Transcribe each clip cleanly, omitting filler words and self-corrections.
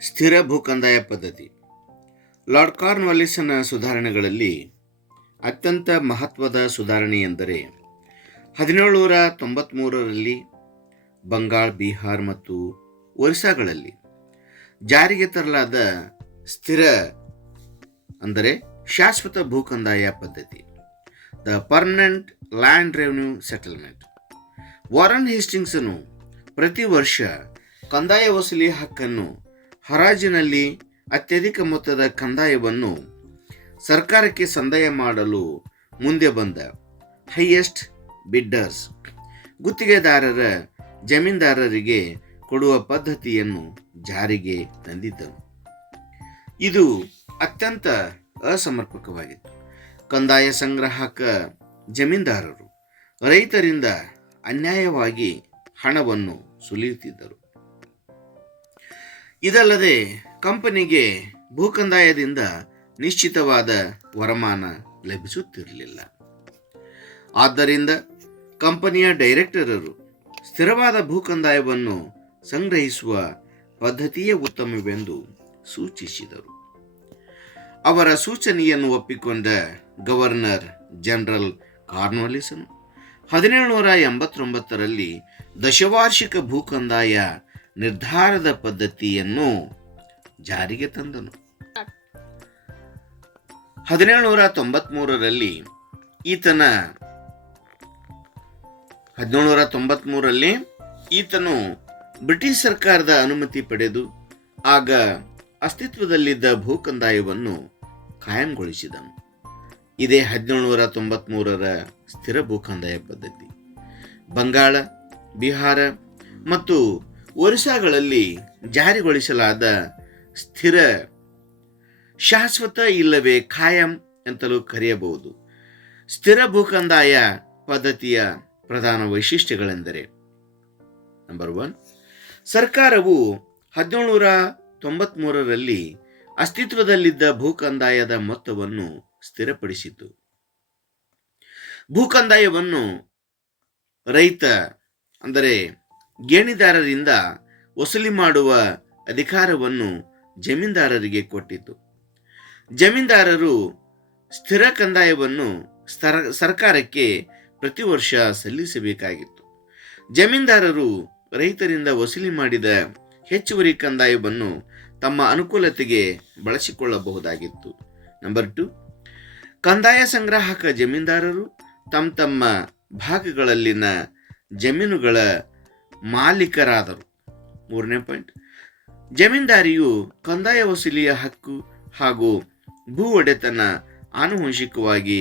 ಸ್ಥಿರ ಭೂಕಂದಾಯ ಪದ್ಧತಿ. ಲಾರ್ಡ್ ಕಾರ್ನ್ವಾಲಿಸನ ಸುಧಾರಣೆಗಳಲ್ಲಿ ಅತ್ಯಂತ ಮಹತ್ವದ ಸುಧಾರಣೆ ಎಂದರೆ 1793ರಲ್ಲಿ ಬಂಗಾಳ, ಬಿಹಾರ್ ಮತ್ತು ಒರಿಸ್ಸಾಗಳಲ್ಲಿ ಜಾರಿಗೆ ತರಲಾದ ಸ್ಥಿರ ಅಂದರೆ ಶಾಶ್ವತ ಭೂಕಂದಾಯ ಪದ್ಧತಿ, the permanent land revenue settlement. Warren ಹೇಸ್ಟಿಂಗ್ಸನು ಪ್ರತಿ ವರ್ಷ ಕಂದಾಯ ವಸೂಲಿ ಹಕ್ಕನ್ನು ಹರಾಜಿನಲ್ಲಿ ಅತ್ಯಧಿಕ ಮೊತ್ತದ ಕಂದಾಯವನ್ನು ಸರ್ಕಾರಕ್ಕೆ ಸಂದಾಯ ಮಾಡಲು ಮುಂದೆ ಬಂದ ಹೈಯೆಸ್ಟ್ ಬಿಡ್ಡರ್ಸ್ ಗುತ್ತಿಗೆದಾರರ ಜಮೀನ್ದಾರರಿಗೆ ಕೊಡುವ ಪದ್ಧತಿಯನ್ನು ಜಾರಿಗೆ ತಂದಿದ್ದನು. ಇದು ಅತ್ಯಂತ ಅಸಮರ್ಪಕವಾಗಿತ್ತು. ಕಂದಾಯ ಸಂಗ್ರಾಹಕ ಜಮೀನ್ದಾರರು ರೈತರಿಂದ ಅನ್ಯಾಯವಾಗಿ ಹಣವನ್ನು ಸುಲಿಯುತ್ತಿದ್ದರು. ಇದಲ್ಲದೆ ಕಂಪನಿಗೆ ಭೂಕಂದಾಯದಿಂದ ನಿಶ್ಚಿತವಾದ ವರಮಾನ ಲಭಿಸುತ್ತಿರಲಿಲ್ಲ. ಆದ್ದರಿಂದ ಕಂಪನಿಯ ಡೈರೆಕ್ಟರರು ಸ್ಥಿರವಾದ ಭೂಕಂದಾಯವನ್ನು ಸಂಗ್ರಹಿಸುವ ಪದ್ಧತಿಯೇ ಉತ್ತಮವೆಂದು ಸೂಚಿಸಿದರು. ಅವರ ಸೂಚನೆಯನ್ನು ಒಪ್ಪಿಕೊಂಡ ಗವರ್ನರ್ ಜನರಲ್ ಕಾರ್ನ್ವಾಲಿಸನು 1789ರಲ್ಲಿ ದಶವಾರ್ಷಿಕ ಭೂಕಂದಾಯ ನಿರ್ಧಾರದ ಪದ್ಧತಿಯನ್ನು ಜಾರಿಗೆ ತಂದನು. 1793ರಲ್ಲಿ ಈತನು ಬ್ರಿಟಿಷ್ ಸರ್ಕಾರದ ಅನುಮತಿ ಪಡೆದು ಆಗ ಅಸ್ತಿತ್ವದಲ್ಲಿದ್ದ ಭೂಕಂದಾಯವನ್ನು ಕಾಯಂಗೊಳಿಸಿದನು. ಇದೇ 1793ರ ಸ್ಥಿರ ಭೂಕಂದಾಯ ಪದ್ಧತಿ. ಬಂಗಾಳ, ಬಿಹಾರ ಮತ್ತು ಒರಿಸ್ಸಾಗಳಲ್ಲಿ ಜಾರಿಗೊಳಿಸಲಾದ ಸ್ಥಿರ, ಶಾಶ್ವತ ಇಲ್ಲವೇ ಖಾಯಂ ಅಂತಲೂ ಕರೆಯಬಹುದು ಸ್ಥಿರ ಭೂಕಂದಾಯ ಪದ್ಧತಿಯ ಪ್ರಧಾನ ವೈಶಿಷ್ಟ್ಯಗಳೆಂದರೆ: ನಂಬರ್ 1, ಸರ್ಕಾರವು 1793ರಲ್ಲಿ ಅಸ್ತಿತ್ವದಲ್ಲಿದ್ದ ಭೂಕಂದಾಯದ ಮೊತ್ತವನ್ನು ಸ್ಥಿರಪಡಿಸಿತು. ಭೂಕಂದಾಯವನ್ನು ರೈತ ಅಂದರೆ ಗೇಣಿದಾರರಿಂದ ವಸೂಲಿ ಮಾಡುವ ಅಧಿಕಾರವನ್ನು ಜಮೀನ್ದಾರರಿಗೆ ಕೊಟ್ಟಿತು. ಜಮೀನ್ದಾರರು ಸ್ಥಿರ ಕಂದಾಯವನ್ನು ಸರ್ಕಾರಕ್ಕೆ ಪ್ರತಿ ವರ್ಷ ಸಲ್ಲಿಸಬೇಕಾಗಿತ್ತು. ಜಮೀನ್ದಾರರು ರೈತರಿಂದ ವಸೂಲಿ ಮಾಡಿದ ಹೆಚ್ಚುವರಿ ಕಂದಾಯವನ್ನು ತಮ್ಮ ಅನುಕೂಲತೆಗೆ ಬಳಸಿಕೊಳ್ಳಬಹುದಾಗಿತ್ತು. ನಂಬರ್ 2, ಕಂದಾಯ ಸಂಗ್ರಾಹಕ ಜಮೀನ್ದಾರರು ತಮ್ಮ ಭಾಗಗಳಲ್ಲಿನ ಜಮೀನುಗಳ ಮಾಲೀಕರಾದರು. 3ನೇ ಪಾಯಿಂಟ್, ಜಮೀನ್ದಾರಿಯು ಕಂದಾಯ ವಸೂಲಿಯ ಹಕ್ಕು ಹಾಗೂ ಭೂ ಒಡೆತನ ಆನುವಂಶಿಕವಾಗಿ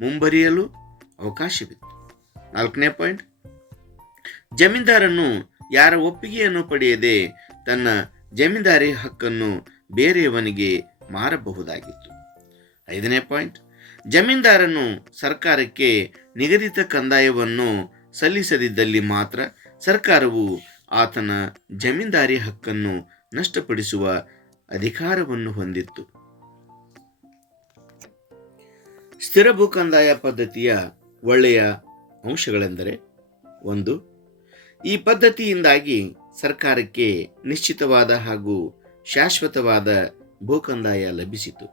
ಮುಂಬರಿಯಲು ಅವಕಾಶವಿತ್ತು. 4ನೇ ಪಾಯಿಂಟ್, ಜಮೀನ್ದಾರನು ಯಾರ ಒಪ್ಪಿಗೆಯನ್ನು ಪಡೆಯದೆ ತನ್ನ ಜಮೀನ್ದಾರಿ ಹಕ್ಕನ್ನು ಬೇರೆಯವನಿಗೆ ಮಾರಬಹುದಾಗಿತ್ತು. 5ನೇ ಪಾಯಿಂಟ್, ಜಮೀನ್ದಾರನು ಸರ್ಕಾರಕ್ಕೆ ನಿಗದಿತ ಕಂದಾಯವನ್ನು ಸಲ್ಲಿಸದಿದ್ದಲ್ಲಿ ಮಾತ್ರ ಸರ್ಕಾರವು ಆತನ ಜಮೀನ್ದಾರಿ ಹಕ್ಕನ್ನು ನಷ್ಟಪಡಿಸುವ ಅಧಿಕಾರವನ್ನು ಹೊಂದಿತ್ತು. ಸ್ಥಿರ ಭೂಕಂದಾಯ ಪದ್ಧತಿಯ ಒಳ್ಳೆಯ ಅಂಶಗಳೆಂದರೆ: 1, ಈ ಪದ್ಧತಿಯಿಂದಾಗಿ ಸರ್ಕಾರಕ್ಕೆ ನಿಶ್ಚಿತವಾದ ಹಾಗೂ ಶಾಶ್ವತವಾದ ಭೂಕಂದಾಯ ಲಭಿಸಿತು.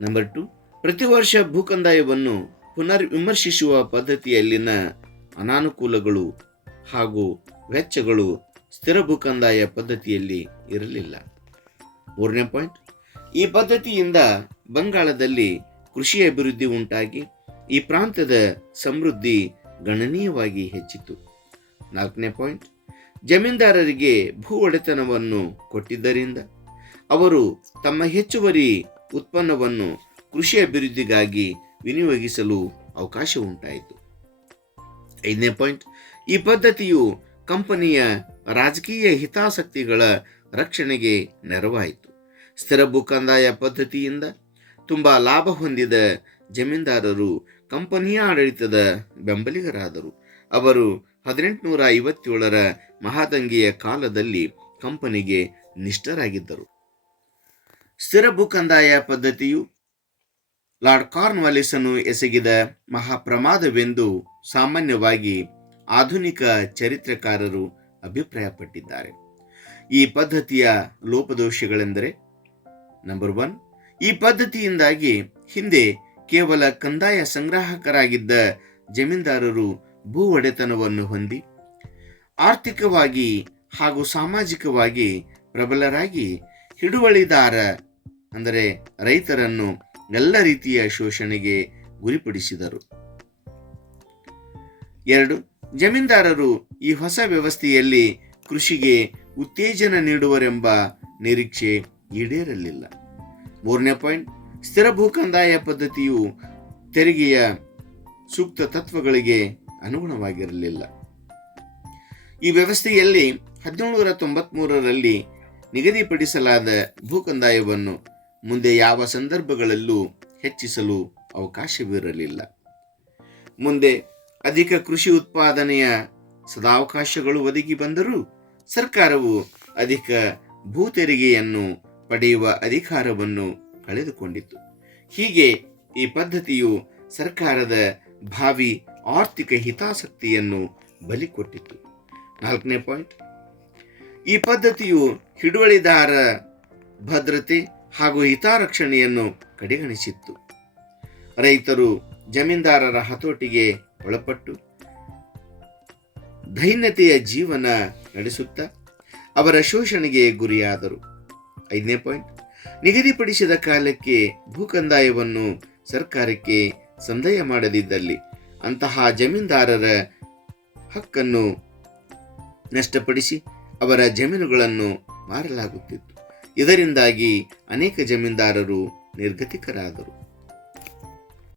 ನಂಬರ್ 2, ಪ್ರತಿ ವರ್ಷ ಭೂಕಂದಾಯವನ್ನು ಪುನರ್ ವಿಮರ್ಶಿಸುವ ಪದ್ಧತಿಯಲ್ಲಿನ ಅನಾನುಕೂಲಗಳು ಹಾಗೂ ವೆಚ್ಚಗಳು ಸ್ಥಿರ ಭೂಕಂದಾಯ ಪದ್ಧತಿಯಲ್ಲಿ ಇರಲಿಲ್ಲ. 3ನೇ ಪಾಯಿಂಟ್, ಈ ಪದ್ಧತಿಯಿಂದ ಬಂಗಾಳದಲ್ಲಿ ಕೃಷಿ ಅಭಿವೃದ್ಧಿ ಉಂಟಾಗಿ ಈ ಪ್ರಾಂತ್ಯದ ಸಮೃದ್ಧಿ ಗಣನೀಯವಾಗಿ ಹೆಚ್ಚಿತು. 4ನೇ ಪಾಯಿಂಟ್, ಜಮೀನ್ದಾರರಿಗೆ ಭೂ ಒಡೆತನವನ್ನು ಕೊಟ್ಟಿದ್ದರಿಂದ ಅವರು ತಮ್ಮ ಹೆಚ್ಚುವರಿ ಉತ್ಪನ್ನವನ್ನು ಕೃಷಿ ಅಭಿವೃದ್ಧಿಗಾಗಿ ವಿನಿಯೋಗಿಸಲು ಅವಕಾಶ ಉಂಟಾಯಿತು. 5ನೇ ಪಾಯಿಂಟ್, ಈ ಪದ್ಧತಿಯು ಕಂಪನಿಯ ರಾಜಕೀಯ ಹಿತಾಸಕ್ತಿಗಳ ರಕ್ಷಣೆಗೆ ನೆರವಾಯಿತು. ಸ್ಥಿರ ಭೂಕಂದಾಯ ಪದ್ಧತಿಯಿಂದ ತುಂಬ ಲಾಭ ಹೊಂದಿದ ಜಮೀನ್ದಾರರು ಕಂಪನಿಯ ಆಡಳಿತದ ಬೆಂಬಲಿಗರಾದರು. ಅವರು 1857ರ ಮಹಾದಂಗೆಯ ಕಾಲದಲ್ಲಿ ಕಂಪನಿಗೆ ನಿಷ್ಠರಾಗಿದ್ದರು. ಸ್ಥಿರ ಭೂಕಂದಾಯ ಪದ್ಧತಿಯು ಲಾರ್ಡ್ ಕಾರ್ನ್ವಾಲಿಸನು ಎಸಗಿದ ಮಹಾಪ್ರಮಾದವೆಂದು ಸಾಮಾನ್ಯವಾಗಿ ಆಧುನಿಕ ಚರಿತ್ರಕಾರರು ಅಭಿಪ್ರಾಯಪಟ್ಟಿದ್ದಾರೆ. ಈ ಪದ್ಧತಿಯ ಲೋಪದೋಷಗಳೆಂದರೆ ನಂಬರ್ 1, ಈ ಪದ್ಧತಿಯಿಂದಾಗಿ ಹಿಂದೆ ಕೇವಲ ಕಂದಾಯ ಸಂಗ್ರಾಹಕರಾಗಿದ್ದ ಜಮೀನ್ದಾರರು ಭೂ ಒಡೆತನವನ್ನು ಹೊಂದಿ ಆರ್ಥಿಕವಾಗಿ ಹಾಗೂ ಸಾಮಾಜಿಕವಾಗಿ ಪ್ರಬಲರಾಗಿ ಹಿಡುವಳಿದಾರ ಅಂದರೆ ರೈತರನ್ನು ಎಲ್ಲ ರೀತಿಯ ಶೋಷಣೆಗೆ ಗುರಿಪಡಿಸಿದರು. 2, ಜಮೀನ್ದಾರರು ಈ ಹೊಸ ವ್ಯವಸ್ಥೆಯಲ್ಲಿ ಕೃಷಿಗೆ ಉತ್ತೇಜನ ನೀಡುವರೆಂಬ ನಿರೀಕ್ಷೆ ಈಡೇರಲಿಲ್ಲ. 3ನೇ ಪಾಯಿಂಟ್, ಸ್ಥಿರ ಭೂ ಕಂದಾಯ ಪದ್ಧತಿಯು ತೆರಿಗೆಯ ಸೂಕ್ತ ತತ್ವಗಳಿಗೆ ಅನುಗುಣವಾಗಿರಲಿಲ್ಲ. ಈ ವ್ಯವಸ್ಥೆಯಲ್ಲಿ 1793ರಲ್ಲಿ ನಿಗದಿಪಡಿಸಲಾದ ಭೂ ಕಂದಾಯವನ್ನು ಮುಂದೆ ಯಾವ ಸಂದರ್ಭಗಳಲ್ಲೂ ಹೆಚ್ಚಿಸಲು ಅವಕಾಶವಿರಲಿಲ್ಲ. ಮುಂದೆ ಅಧಿಕ ಕೃಷಿ ಉತ್ಪಾದನೆಯ ಸದಾವಕಾಶಗಳು ಒದಗಿ ಬಂದರೂ ಸರ್ಕಾರವು ಅಧಿಕ ಭೂ ತೆರಿಗೆಯನ್ನು ಪಡೆಯುವ ಅಧಿಕಾರವನ್ನು ಕಳೆದುಕೊಂಡಿತು. ಹೀಗೆ ಈ ಪದ್ಧತಿಯು ಸರ್ಕಾರದ ಭಾವಿ ಆರ್ಥಿಕ ಹಿತಾಸಕ್ತಿಯನ್ನು ಬಲಿಕೊಟ್ಟಿತು. 4ನೇ ಪಾಯಿಂಟ್, ಈ ಪದ್ಧತಿಯು ಹಿಡುವಳಿದಾರ ಭದ್ರತೆ ಹಾಗೂ ಹಿತರಕ್ಷಣೆಯನ್ನು ಕಡೆಗಣಿಸಿತ್ತು. ರೈತರು ಜಮೀನ್ದಾರರ ಹತೋಟಿಗೆ ಒಳಪಟ್ಟು ದೈನ್ಯತೆಯ ಜೀವನ ನಡೆಸುತ್ತಾ ಅವರ ಶೋಷಣೆಗೆ ಗುರಿಯಾದರು. 5ನೇ ಪಾಯಿಂಟ್, ನಿಗದಿಪಡಿಸಿದ ಕಾಲಕ್ಕೆ ಭೂ ಕಂದಾಯವನ್ನು ಸರ್ಕಾರಕ್ಕೆ ಸಂದಾಯ ಮಾಡದಿದ್ದಲ್ಲಿ ಅಂತಹ ಜಮೀನ್ದಾರರ ಹಕ್ಕನ್ನು ನಷ್ಟಪಡಿಸಿ ಅವರ ಜಮೀನುಗಳನ್ನು ಮಾರಲಾಗುತ್ತಿತ್ತು. ಇದರಿಂದಾಗಿ ಅನೇಕ ಜಮೀನ್ದಾರರು ನಿರ್ಗತಿಕರಾದರು.